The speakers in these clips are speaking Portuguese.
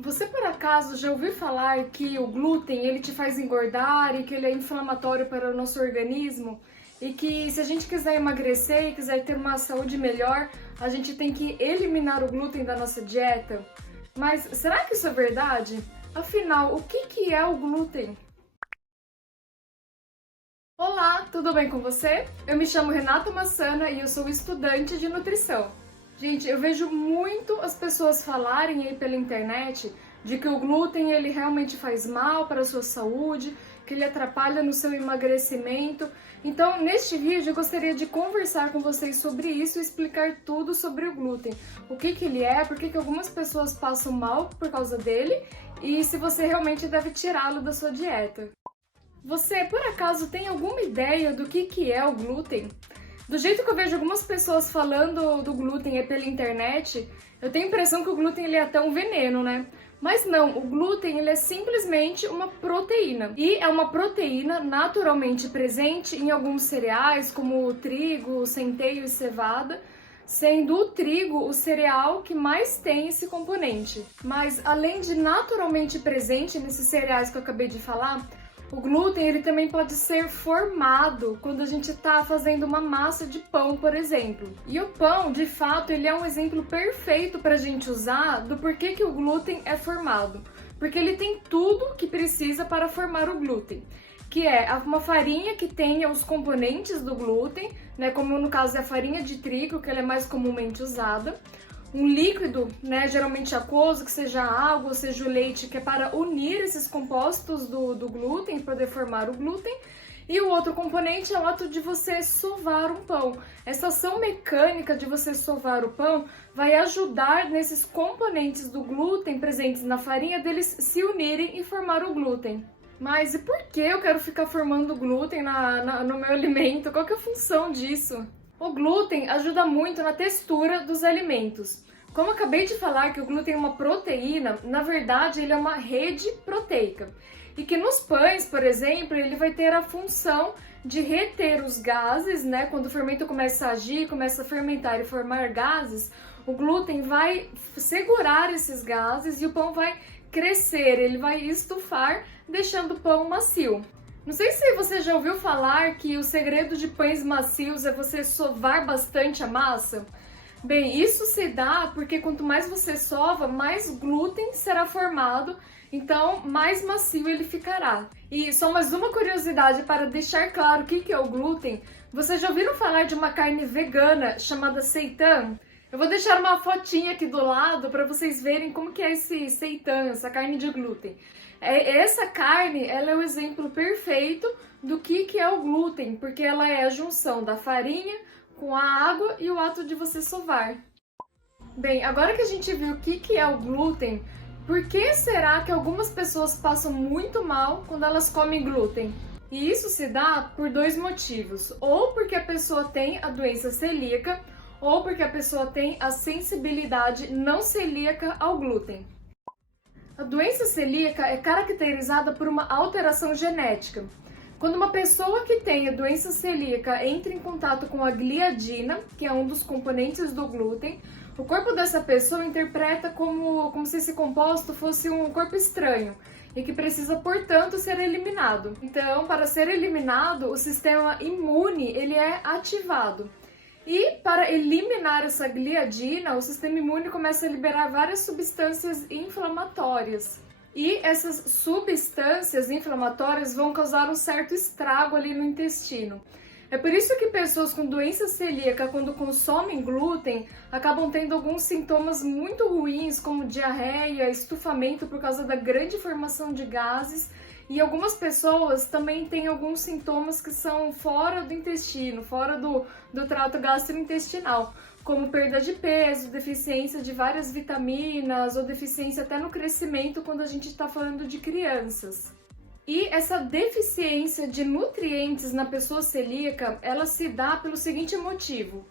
Você por acaso já ouviu falar que o glúten ele te faz engordar e que ele é inflamatório para o nosso organismo? E que se a gente quiser emagrecer e quiser ter uma saúde melhor, a gente tem que eliminar o glúten da nossa dieta? Mas será que isso é verdade? Afinal, o que é o glúten? Olá, tudo bem com você? Eu me chamo Renata Massana e eu sou estudante de nutrição. Gente, eu vejo muito as pessoas falarem aí pela internet de que o glúten ele realmente faz mal para a sua saúde, que ele atrapalha no seu emagrecimento. Então, neste vídeo eu gostaria de conversar com vocês sobre isso e explicar tudo sobre o glúten. O que ele é, por que algumas pessoas passam mal por causa dele e se você realmente deve tirá-lo da sua dieta. Você, por acaso, tem alguma ideia do que é o glúten? Do jeito que eu vejo algumas pessoas falando do glúten pela internet, eu tenho a impressão que o glúten ele é até um veneno, né? Mas não, o glúten ele é simplesmente uma proteína. E é uma proteína naturalmente presente em alguns cereais, como o trigo, o centeio e cevada, sendo o trigo o cereal que mais tem esse componente. Mas além de naturalmente presente nesses cereais que eu acabei de falar, o glúten ele também pode ser formado quando a gente está fazendo uma massa de pão, por exemplo. E o pão, de fato, ele é um exemplo perfeito para a gente usar do porquê que o glúten é formado. Porque ele tem tudo que precisa para formar o glúten, que é uma farinha que tenha os componentes do glúten, né, como no caso é a farinha de trigo, que ela é mais comumente usada. Um líquido, né, geralmente aquoso, que seja a água ou seja o leite, que é para unir esses compostos do glúten, poder formar o glúten. E o outro componente é o ato de você sovar um pão. Essa ação mecânica de você sovar o pão vai ajudar nesses componentes do glúten presentes na farinha deles se unirem e formar o glúten. Mas e por que eu quero ficar formando glúten no meu alimento? Qual que é a função disso? O glúten ajuda muito na textura dos alimentos. Como eu acabei de falar que o glúten é uma proteína, na verdade ele é uma rede proteica. E que nos pães, por exemplo, ele vai ter a função de reter os gases, né? Quando o fermento começa a agir, começa a fermentar e formar gases, o glúten vai segurar esses gases e o pão vai crescer, ele vai estufar, deixando o pão macio. Não sei se você já ouviu falar que o segredo de pães macios é você sovar bastante a massa. Bem, isso se dá porque quanto mais você sova, mais glúten será formado, então mais macio ele ficará. E só mais uma curiosidade para deixar claro o que é o glúten. Vocês já ouviram falar de uma carne vegana chamada seitan? Eu vou deixar uma fotinha aqui do lado para vocês verem como que é esse seitan, essa carne de glúten. Essa carne, ela é o exemplo perfeito do que é o glúten, porque ela é a junção da farinha com a água e o ato de você sovar. Bem, agora que a gente viu o que é o glúten, por que será que algumas pessoas passam muito mal quando elas comem glúten? E isso se dá por dois motivos, ou porque a pessoa tem a doença celíaca, ou porque a pessoa tem a sensibilidade não celíaca ao glúten. A doença celíaca é caracterizada por uma alteração genética. Quando uma pessoa que tem a doença celíaca entra em contato com a gliadina, que é um dos componentes do glúten, o corpo dessa pessoa interpreta como se esse composto fosse um corpo estranho e que precisa, portanto, ser eliminado. Então, para ser eliminado, o sistema imune ele é ativado. E para eliminar essa gliadina, o sistema imune começa a liberar várias substâncias inflamatórias. E essas substâncias inflamatórias vão causar um certo estrago ali no intestino. É por isso que pessoas com doença celíaca, quando consomem glúten, acabam tendo alguns sintomas muito ruins, como diarreia, estufamento por causa da grande formação de gases. E algumas pessoas também têm alguns sintomas que são fora do intestino, fora do trato gastrointestinal, como perda de peso, deficiência de várias vitaminas ou deficiência até no crescimento quando a gente está falando de crianças. E essa deficiência de nutrientes na pessoa celíaca, ela se dá pelo seguinte motivo.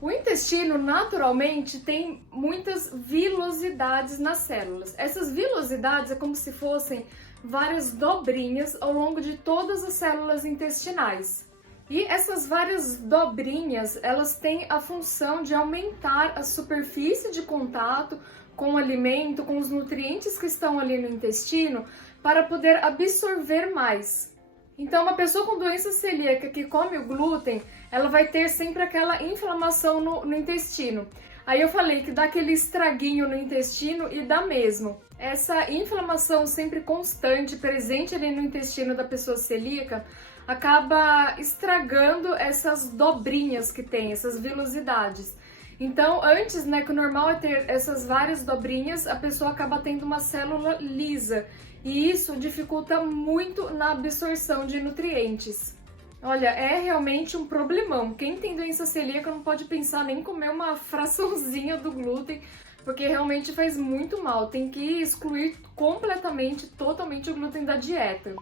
O intestino, naturalmente, tem muitas vilosidades nas células. Essas vilosidades é como se fossem várias dobrinhas ao longo de todas as células intestinais. E essas várias dobrinhas, elas têm a função de aumentar a superfície de contato com o alimento, com os nutrientes que estão ali no intestino, para poder absorver mais. Então, uma pessoa com doença celíaca que come o glúten, ela vai ter sempre aquela inflamação no intestino. Aí eu falei que dá aquele estraguinho no intestino e dá mesmo. Essa inflamação sempre constante, presente ali no intestino da pessoa celíaca, acaba estragando essas dobrinhas que tem, essas vilosidades. Então, antes, né, que o normal é ter essas várias dobrinhas, a pessoa acaba tendo uma célula lisa. E isso dificulta muito na absorção de nutrientes. Olha, é realmente um problemão. Quem tem doença celíaca não pode pensar nem em comer uma fraçãozinha do glúten, porque realmente faz muito mal. Tem que excluir completamente, totalmente o glúten da dieta.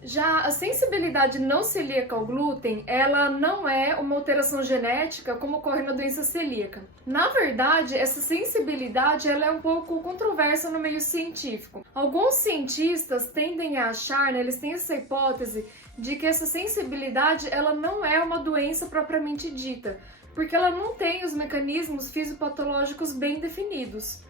Já a sensibilidade não celíaca ao glúten, ela não é uma alteração genética como ocorre na doença celíaca. Na verdade, essa sensibilidade ela é um pouco controversa no meio científico. Alguns cientistas tendem a achar, né, eles têm essa hipótese de que essa sensibilidade ela não é uma doença propriamente dita, porque ela não tem os mecanismos fisiopatológicos bem definidos.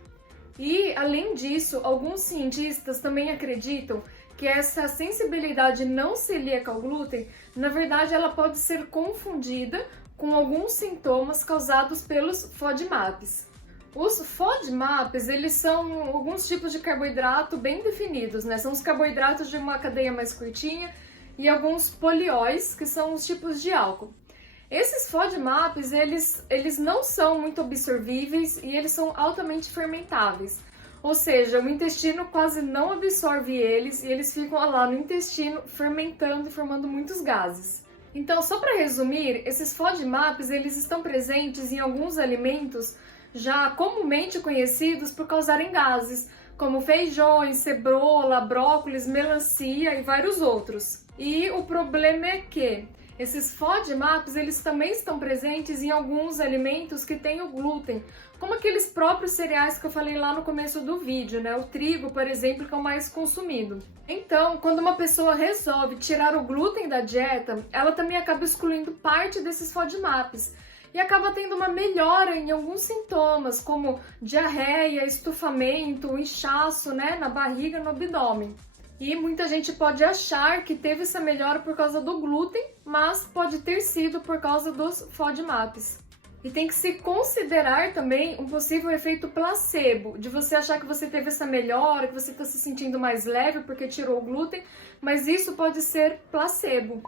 E, além disso, alguns cientistas também acreditam que essa sensibilidade não celíaca ao glúten, na verdade, ela pode ser confundida com alguns sintomas causados pelos FODMAPs. Os FODMAPs, eles são alguns tipos de carboidrato bem definidos, né? São os carboidratos de uma cadeia mais curtinha e alguns polióis, que são os tipos de álcool. Esses FODMAPs, eles não são muito absorvíveis e eles são altamente fermentáveis. Ou seja, o intestino quase não absorve eles e eles ficam lá no intestino fermentando e formando muitos gases. Então, só para resumir, esses FODMAPs eles estão presentes em alguns alimentos já comumente conhecidos por causarem gases, como feijões, cebola, brócolis, melancia e vários outros. E o problema é que esses FODMAPs eles também estão presentes em alguns alimentos que têm o glúten, como aqueles próprios cereais que eu falei lá no começo do vídeo, né? O trigo, por exemplo, que é o mais consumido. Então, quando uma pessoa resolve tirar o glúten da dieta, ela também acaba excluindo parte desses FODMAPs e acaba tendo uma melhora em alguns sintomas, como diarreia, estufamento, inchaço, né? Na barriga, no abdômen. E muita gente pode achar que teve essa melhora por causa do glúten, mas pode ter sido por causa dos FODMAPs. E tem que se considerar também um possível efeito placebo, de você achar que você teve essa melhora, que você está se sentindo mais leve porque tirou o glúten, mas isso pode ser placebo.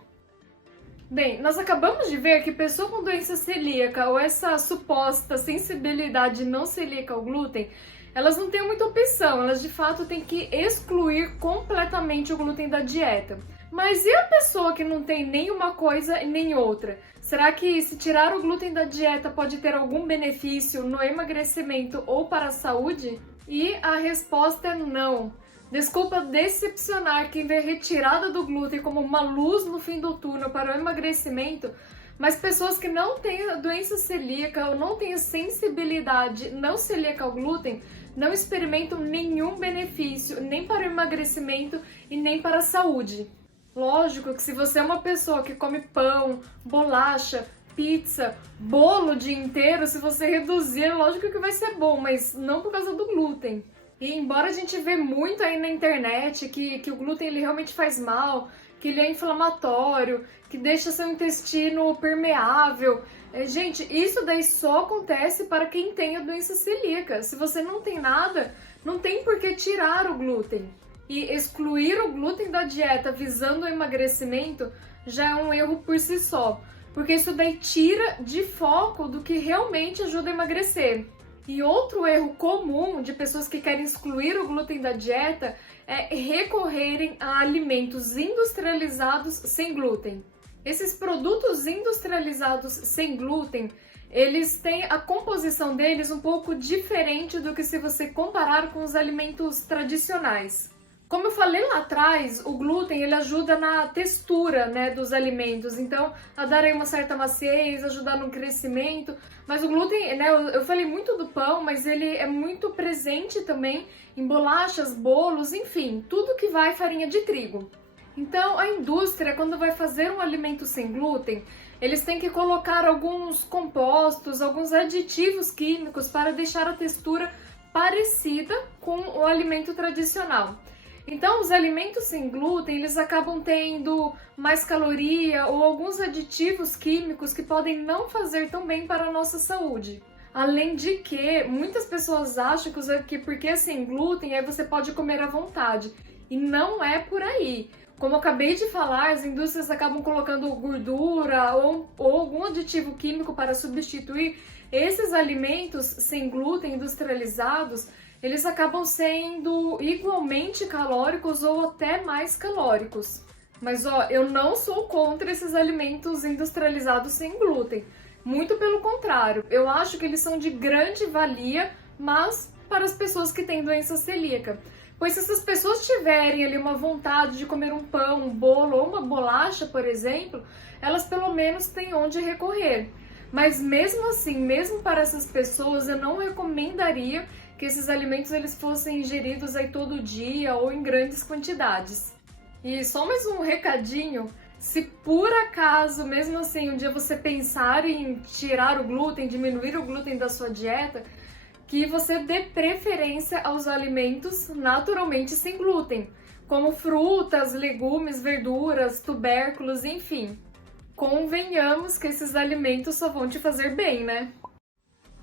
Bem, nós acabamos de ver que pessoa com doença celíaca ou essa suposta sensibilidade não celíaca ao glúten, elas não têm muita opção, elas de fato têm que excluir completamente o glúten da dieta. Mas e a pessoa que não tem nenhuma coisa e nem outra? Será que se tirar o glúten da dieta pode ter algum benefício no emagrecimento ou para a saúde? E a resposta é não. Desculpa decepcionar quem vê retirada do glúten como uma luz no fim do túnel para o emagrecimento, mas pessoas que não têm a doença celíaca ou não têm a sensibilidade não celíaca ao glúten não experimentam nenhum benefício, nem para o emagrecimento e nem para a saúde. Lógico que se você é uma pessoa que come pão, bolacha, pizza, bolo o dia inteiro, se você reduzir, lógico que vai ser bom, mas não por causa do glúten. E embora a gente vê muito aí na internet que o glúten ele realmente faz mal, que ele é inflamatório, que deixa seu intestino permeável, gente, isso daí só acontece para quem tem a doença celíaca. Se você não tem nada, não tem por que tirar o glúten. E excluir o glúten da dieta visando o emagrecimento já é um erro por si só, porque isso daí tira de foco do que realmente ajuda a emagrecer. E outro erro comum de pessoas que querem excluir o glúten da dieta é recorrerem a alimentos industrializados sem glúten. Esses produtos industrializados sem glúten, eles têm a composição deles um pouco diferente do que se você comparar com os alimentos tradicionais. Como eu falei lá atrás, o glúten ele ajuda na textura, né, dos alimentos, então a dar aí uma certa maciez, ajudar no crescimento, mas o glúten, né, eu falei muito do pão, mas ele é muito presente também em bolachas, bolos, enfim, tudo que vai farinha de trigo. Então, a indústria, quando vai fazer um alimento sem glúten, eles têm que colocar alguns compostos, alguns aditivos químicos para deixar a textura parecida com o alimento tradicional. Então, os alimentos sem glúten, eles acabam tendo mais caloria ou alguns aditivos químicos que podem não fazer tão bem para a nossa saúde. Além de que, muitas pessoas acham que porque é sem glúten, aí você pode comer à vontade. E não é por aí. Como eu acabei de falar, as indústrias acabam colocando gordura ou algum aditivo químico para substituir esses alimentos sem glúten industrializados. Eles acabam sendo igualmente calóricos ou até mais calóricos. Mas eu não sou contra esses alimentos industrializados sem glúten. Muito pelo contrário, eu acho que eles são de grande valia, mas para as pessoas que têm doença celíaca. Pois se essas pessoas tiverem ali uma vontade de comer um pão, um bolo ou uma bolacha, por exemplo, elas pelo menos têm onde recorrer. Mas mesmo assim, mesmo para essas pessoas, eu não recomendaria que esses alimentos eles fossem ingeridos aí todo dia ou em grandes quantidades. E só mais um recadinho, se por acaso, mesmo assim, um dia você pensar em tirar o glúten, diminuir o glúten da sua dieta, que você dê preferência aos alimentos naturalmente sem glúten, como frutas, legumes, verduras, tubérculos, enfim. Convenhamos que esses alimentos só vão te fazer bem, né?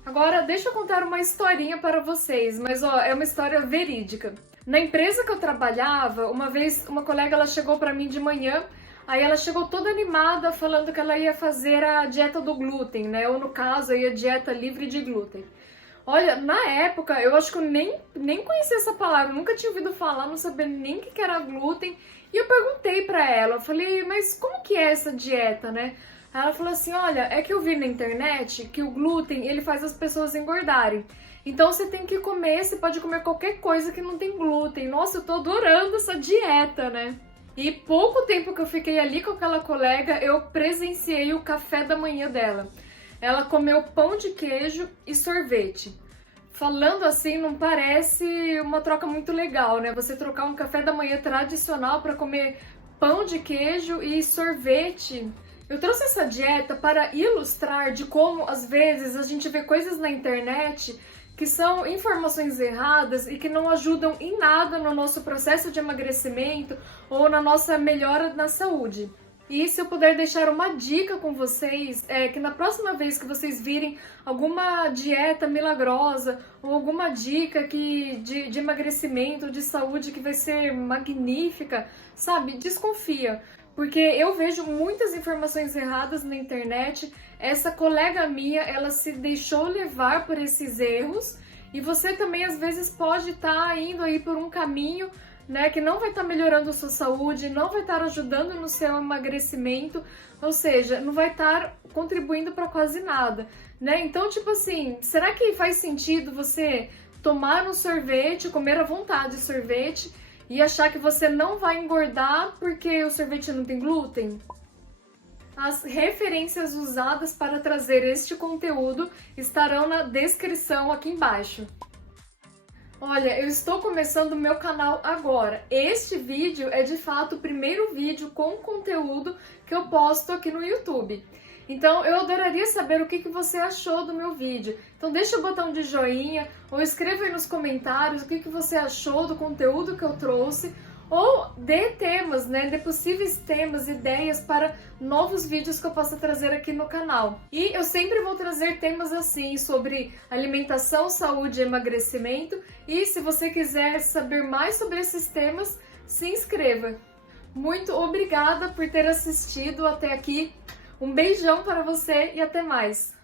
Agora, deixa eu contar uma historinha para vocês, mas é uma história verídica. Na empresa que eu trabalhava, uma vez uma colega ela chegou para mim de manhã, aí ela chegou toda animada falando que ela ia fazer a dieta do glúten, né? Ou no caso, aí a dieta livre de glúten. Olha, na época, eu acho que eu nem conhecia essa palavra, nunca tinha ouvido falar, não sabia nem o que era glúten. E eu perguntei pra ela, eu falei, mas como que é essa dieta, né? Aí ela falou assim, olha, é que eu vi na internet que o glúten, ele faz as pessoas engordarem. Então você tem que comer, você pode comer qualquer coisa que não tem glúten. Nossa, eu tô adorando essa dieta, né? E pouco tempo que eu fiquei ali com aquela colega, eu presenciei o café da manhã dela. Ela comeu pão de queijo e sorvete. Falando assim, não parece uma troca muito legal, né? Você trocar um café da manhã tradicional para comer pão de queijo e sorvete. Eu trouxe essa dieta para ilustrar de como, às vezes, a gente vê coisas na internet que são informações erradas e que não ajudam em nada no nosso processo de emagrecimento ou na nossa melhora na saúde. E se eu puder deixar uma dica com vocês, é que na próxima vez que vocês virem alguma dieta milagrosa ou alguma dica de emagrecimento, de saúde que vai ser magnífica, sabe, desconfia. Porque eu vejo muitas informações erradas na internet, essa colega minha, ela se deixou levar por esses erros e você também às vezes pode estar indo aí por um caminho, né, que não vai estar melhorando a sua saúde, não vai estar ajudando no seu emagrecimento, ou seja, não vai estar contribuindo para quase nada, né? Então, tipo assim, será que faz sentido você tomar um sorvete, comer à vontade sorvete e achar que você não vai engordar porque o sorvete não tem glúten? As referências usadas para trazer este conteúdo estarão na descrição aqui embaixo. Olha, eu estou começando o meu canal agora. Este vídeo é de fato o primeiro vídeo com conteúdo que eu posto aqui no YouTube. Então eu adoraria saber o que você achou do meu vídeo. Então deixa o botão de joinha ou escreva aí nos comentários o que você achou do conteúdo que eu trouxe. Ou dê temas, né? Dê possíveis temas, ideias para novos vídeos que eu possa trazer aqui no canal. E eu sempre vou trazer temas assim sobre alimentação, saúde e emagrecimento. E se você quiser saber mais sobre esses temas, se inscreva. Muito obrigada por ter assistido até aqui. Um beijão para você e até mais!